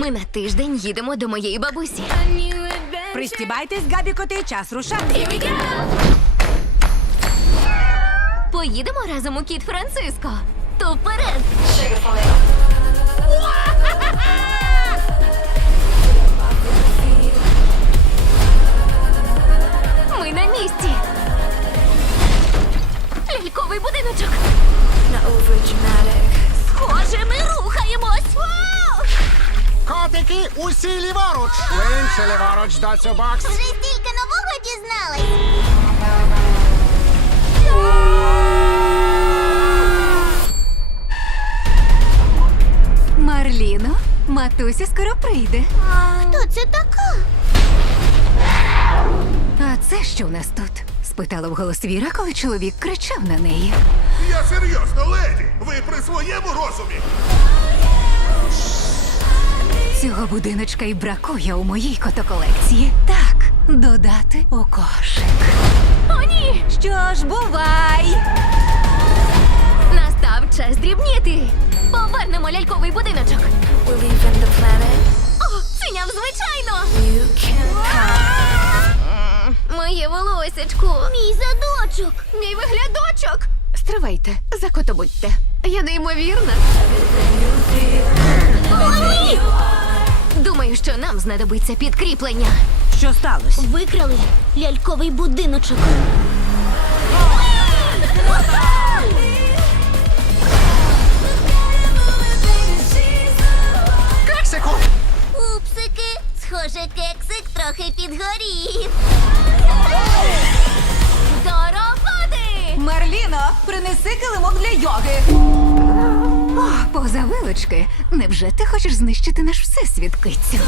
Ми на тиждень їдемо до моєї бабусі. Пристібайтесь, габі, габікоти, час рушати. Поїдемо разом у кіт Франциско. То вперед! Усі ліворуч! Менше ліворуч, доцю бакс! Вже стільки нового дізналась. Марліно, матуся скоро прийде. Хто це така? А це що в нас тут? спитала голос Віра, коли чоловік кричав на неї. Я серйозно, леді! Ви при своєму розумі? Цього будиночка і бракує у моїй котоколекції. Так, додати у кошик. О, ні! Що ж, бувай! Настав час дрібніти. Повернемо ляльковий будиночок. О, синяв, звичайно! Моє волосечко. Мій задочок. Мій виглядочок. Стривайте, закотобудьте. Я неймовірна що нам знадобиться підкріплення. Що сталося? Викрали ляльковий будиночок. Кексику! Упсики, схоже, кексик трохи підгорів. До роботи! Мерліно, принеси килимок для йоги. Поза Милочки, невже ти хочеш знищити наш всесвіт, кицю?